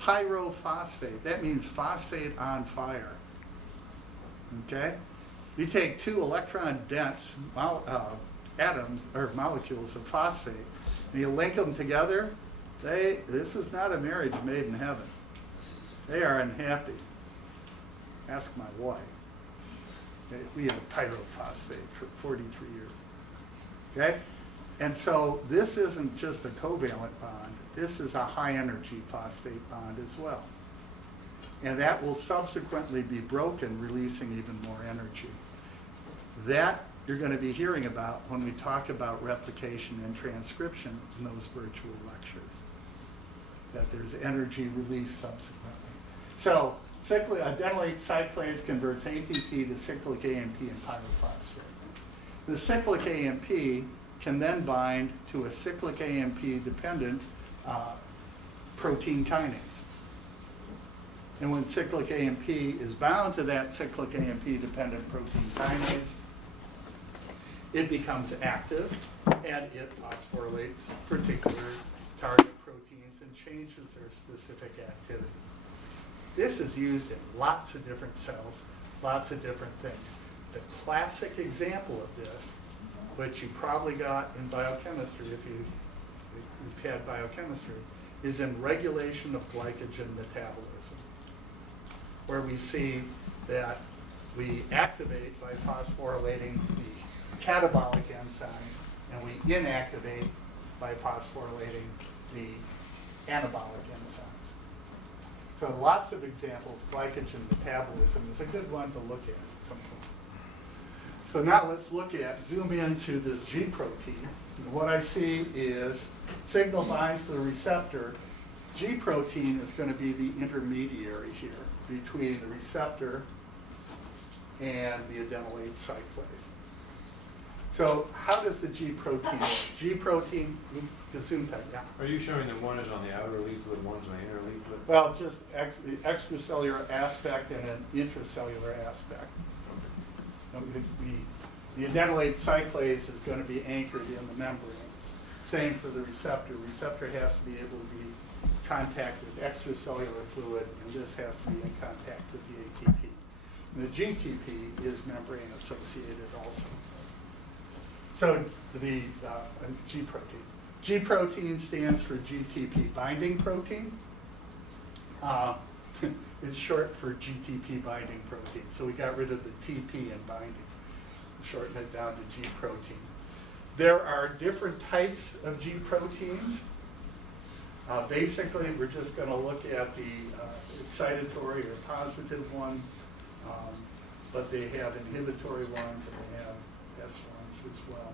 pyrophosphate. That means phosphate on fire. Okay? You take two electron-dense atoms or molecules of phosphate, and you link them together. This is not a marriage made in heaven. They are unhappy. Ask my wife. We have pyrophosphate for 43 years. Okay? And so this isn't just a covalent bond. This is a high-energy phosphate bond as well. And that will subsequently be broken, releasing even more energy. That you're going to be hearing about when we talk about replication and transcription in those virtual lectures. That there's energy released subsequently. So adenylate cyclase converts ATP to cyclic AMP and pyrophosphate. The cyclic AMP can then bind to a cyclic AMP-dependent protein kinase. And when cyclic AMP is bound to that cyclic AMP-dependent protein kinase, it becomes active and it phosphorylates particular target proteins and changes their specific activity. This is used in lots of different cells, lots of different things. The classic example of this, which you probably got in biochemistry if you've had biochemistry, is in regulation of glycogen metabolism, where we see that we activate by phosphorylating the catabolic enzymes, and we inactivate by phosphorylating the anabolic enzymes. So lots of examples. Glycogen metabolism is a good one to look at some point. So now let's zoom into this G protein. And what I see is signal binds to the receptor. G protein is going to be the intermediary here between the receptor and the adenylate cyclase. So how does the G protein work? G protein, Gesundheit, yeah. Are you showing that one is on the outer leaflet, one's on the inner leaflet? Well, just the extracellular aspect and an intracellular aspect. The adenylate cyclase is going to be anchored in the membrane. Same for the receptor. Receptor has to be able to be in contact with extracellular fluid, and this has to be in contact with the ATP. And the GTP is membrane associated also. So the G protein. G protein stands for GTP binding protein. It's short for GTP binding protein. So we got rid of the TP in binding, shorten it down to G protein. There are different types of G proteins. Basically, we're just going to look at the excitatory or positive one, but they have inhibitory ones and they have S ones as well.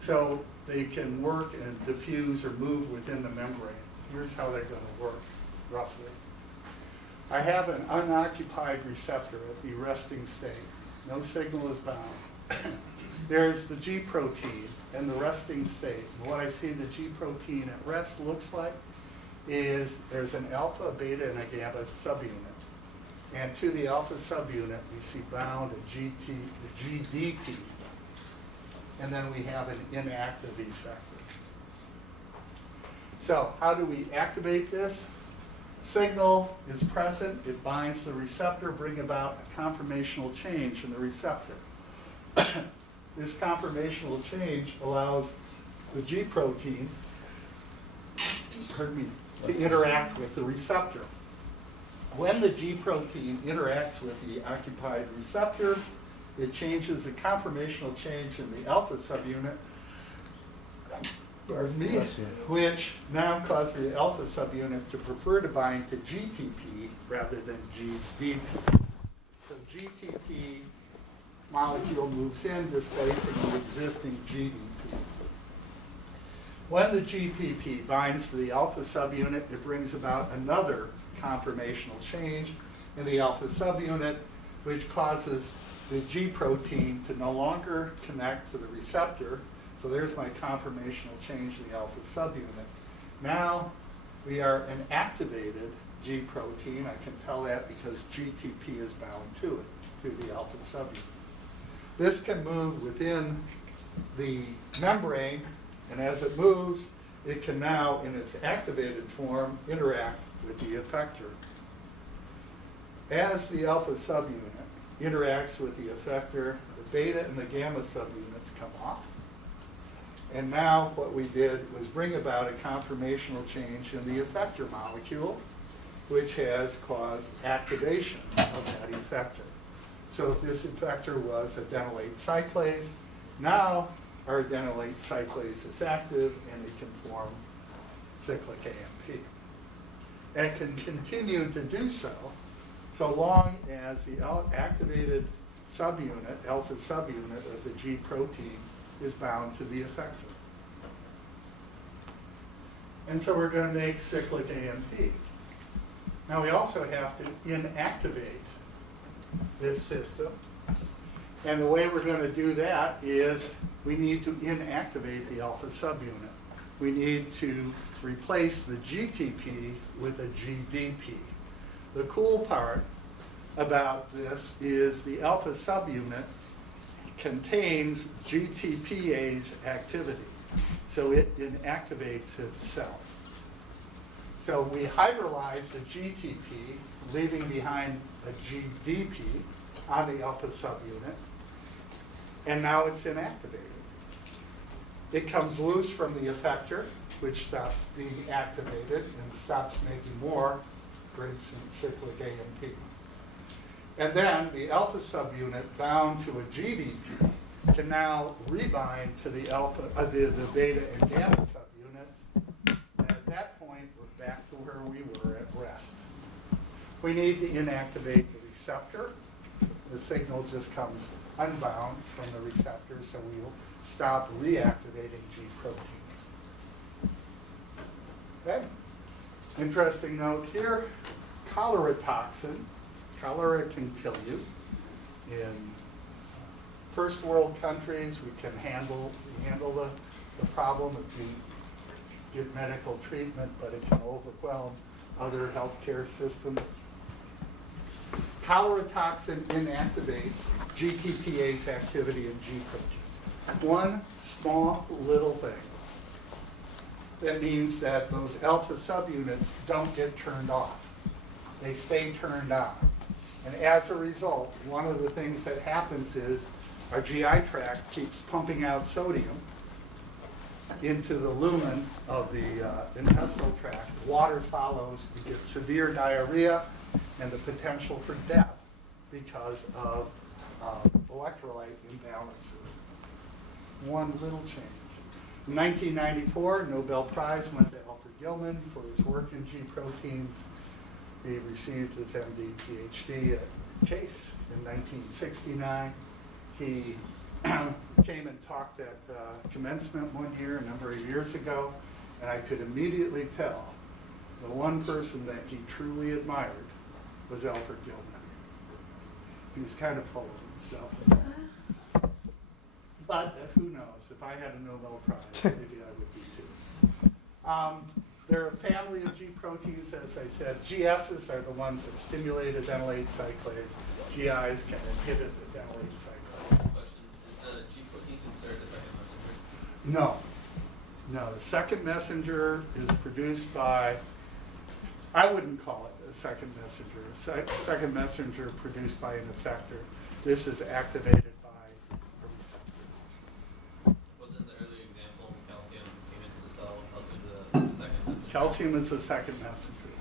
So they can work and diffuse or move within the membrane. Here's how they're going to work, roughly. I have an unoccupied receptor at the resting state. No signal is bound. There's the G protein in the resting state. And what I see the G protein at rest looks like is there's an alpha, beta, and a gamma subunit. And to the alpha subunit, we see bound a GDP. And then we have an inactive effector. So how do we activate this? Signal is present, it binds the receptor, bring about a conformational change in the receptor. This conformational change allows the G protein, to interact with the receptor. When the G protein interacts with the occupied receptor, it changes the conformational change in the alpha subunit, which now causes the alpha subunit to prefer to bind to GTP rather than GDP. So GTP molecule moves in, displacing the existing GDP. When the GTP binds to the alpha subunit, it brings about another conformational change in the alpha subunit, which causes the G protein to no longer connect to the receptor. So there's my conformational change in the alpha subunit. Now we are an activated G protein. I can tell that because GTP is bound to it, to the alpha subunit. This can move within the membrane, and as it moves, it can now, in its activated form, interact with the effector. As the alpha subunit interacts with the effector, the beta and the gamma subunits come off. And now what we did was bring about a conformational change in the effector molecule, which has caused activation of that effector. So if this effector was adenylate cyclase, now our adenylate cyclase is active and it can form cyclic AMP. And it can continue to do so long as the activated subunit, alpha subunit of the G protein is bound to the effector. And so we're going to make cyclic AMP. Now we also have to inactivate this system. And the way we're going to do that is we need to inactivate the alpha subunit. We need to replace the GTP with a GDP. The cool part about this is the alpha subunit contains GTPase activity, so it inactivates itself. So we hydrolyze the GTP, leaving behind a GDP on the alpha subunit, and now it's inactivated. It comes loose from the effector, which stops being activated and stops making more Briggs and cyclic AMP. And then the alpha subunit bound to a GDP can now rebind to the the beta and gamma subunits. And at that point, we're back to where we were at rest. We need to inactivate the receptor. The signal just comes unbound from the receptor, so we'll stop reactivating G proteins. Okay. Interesting note here, cholera toxin. Cholera can kill you. In first world countries, we can handle the problem if you get medical treatment, but it can overwhelm other healthcare systems. Cholera toxin inactivates GTPase activity in G proteins. One small little thing that means that those alpha subunits don't get turned off. They stay turned on. And as a result, one of the things that happens is our GI tract keeps pumping out sodium into the lumen of the intestinal tract. Water follows, you get severe diarrhea and the potential for death because of electrolyte imbalances. One little change. In 1994, Nobel Prize went to Alfred Gilman for his work in G proteins. He received his MD, PhD at Case in 1969. He came and talked at commencement one year, a number of years ago, and I could immediately tell the one person that he truly admired was Alfred Gilman. He was kind of full of himself. But who knows, if I had a Nobel Prize, maybe I would be too. There are a family of G proteins, as I said. GSs are the ones that stimulate adenylate cyclase. GIs can inhibit adenylate cyclase. Question, is the G protein considered a second messenger? No. No, the second messenger is produced by, I wouldn't call it a second messenger. Second messenger produced by an effector. This is activated by a receptor. Wasn't the earlier example calcium came into the cell, calcium's a second messenger? Calcium is a second messenger.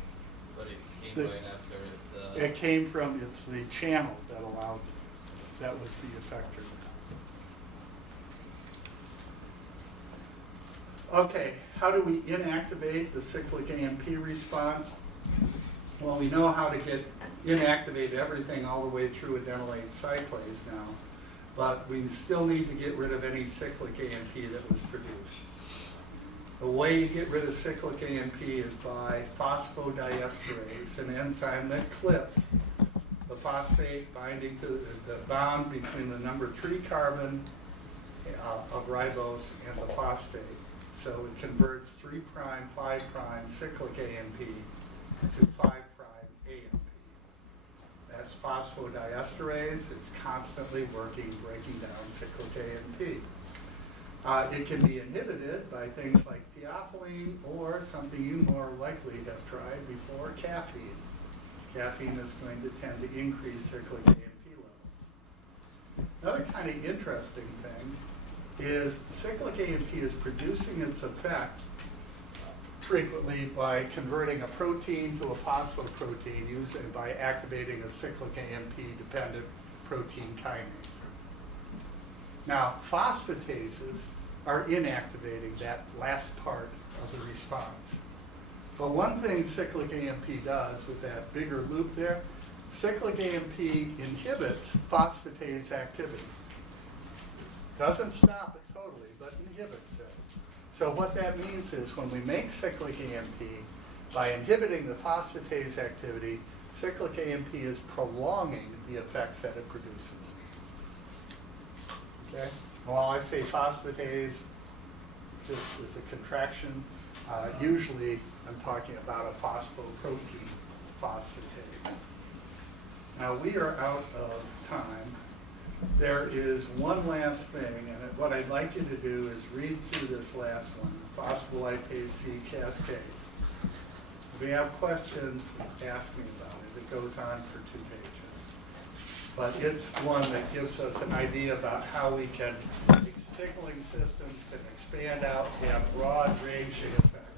But it came right after the... It came from, it's the channel that allowed, that was the effector. Okay, how do we inactivate the cyclic AMP response? Well, we know how to inactivate everything all the way through adenylate cyclase now, but we still need to get rid of any cyclic AMP that was produced. The way you get rid of cyclic AMP is by phosphodiesterase, an enzyme that clips the phosphate binding to the bond between the number 3 carbon of ribose and the phosphate. So it converts 3' 5' cyclic AMP to 5' AMP. That's phosphodiesterase. It's constantly working, breaking down cyclic AMP. It can be inhibited by things like theophylline or something you more likely have tried before, caffeine. Caffeine is going to tend to increase cyclic AMP levels. Another kind of interesting thing is cyclic AMP is producing its effect frequently by converting a protein to a phosphoprotein using by activating a cyclic AMP dependent protein kinase. Now, phosphatases are inactivating that last part of the response. But one thing cyclic AMP does with that bigger loop there, cyclic AMP inhibits phosphatase activity. Doesn't stop it totally, but inhibits it. So what that means is when we make cyclic AMP, by inhibiting the phosphatase activity, cyclic AMP is prolonging the effects that it produces. Okay? While I say phosphatase, just as a contraction, usually I'm talking about a phosphoprotein phosphatase. Now we are out of time. There is one last thing, and what I'd like you to do is read through this last one, phospholipase C cascade. If you have questions, ask me about it. It goes on for 2 pages. But it's one that gives us an idea about how we can, signaling systems can expand out and have broad ranging effects.